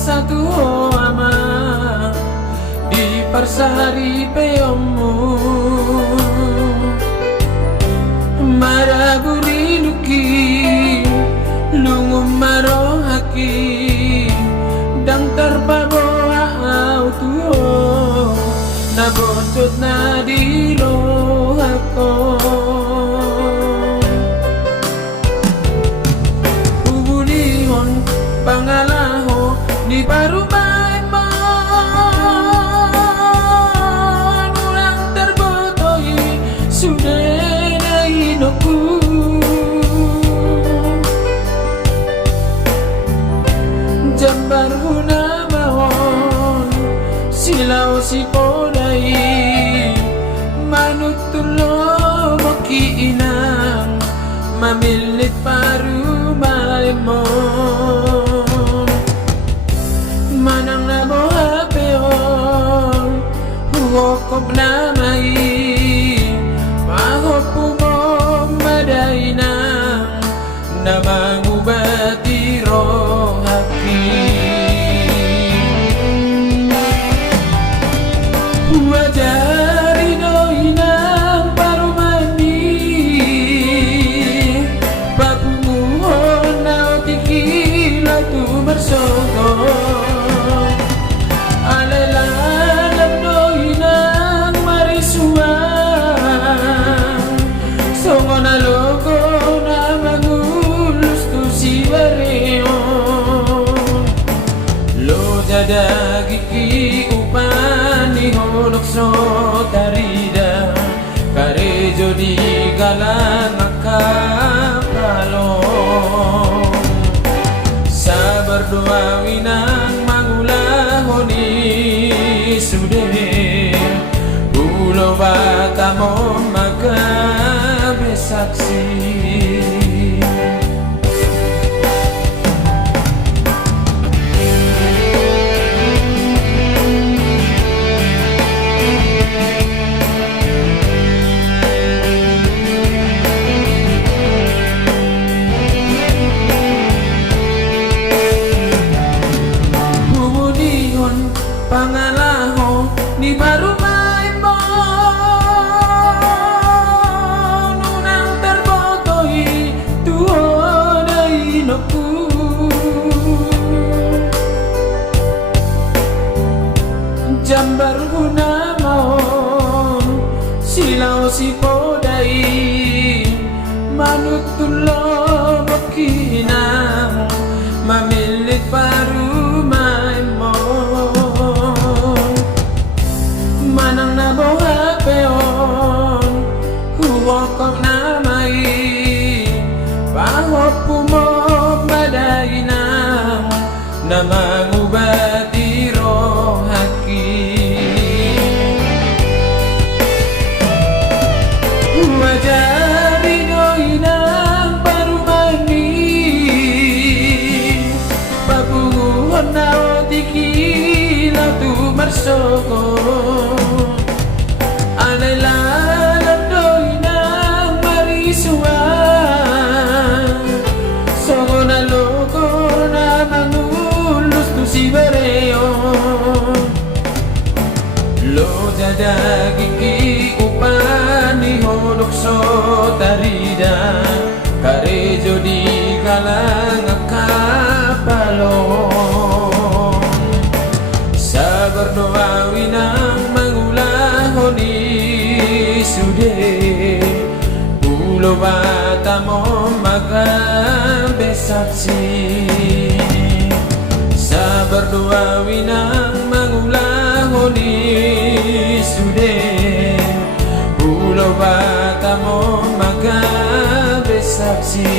satu ama di persari peomu maraburi nuki lungum maro haki dang terbawa autuo na bontot na dilo ako hubunihon pangalaho ni barumay mo nulang terbotoy sudah na inoku jambar huna mahon silaw si podai manutulo makiinang mamilit parumay mo manang nabohapeon huwakop na mai mahopu mo maday nang namangubati rohaki wajari noinang parumani papunguhon na otikila tu bersoto alalanam noinang marisuang songon aloko na mangulus tu si bareon lo jadagi ki upani honok so tarida karejo di galang akapalong sabar doa winang mangulahoni sude ulo batamo magabe saksi pangalaho ni barumay mo nunang terbotoy tuo na inoku jambar huna mahon silaw si podai manutulo makinang mamilit parumay mo manang nabohapeon huwakop na mai pahopu mo maday nang namangubati rohaki wajari noinang parumani papunguhon na otikila tu marsoko alalanam noinang marisuang songon aloko na mangulus tu si bareon lo jadagi ki upani honok so tarida karejo di galang akapalong sabar doa winang mangulahoni sude ulo batamo magabe saksi sabar doa winang mangulahoni sude ulo batamo magabe saksi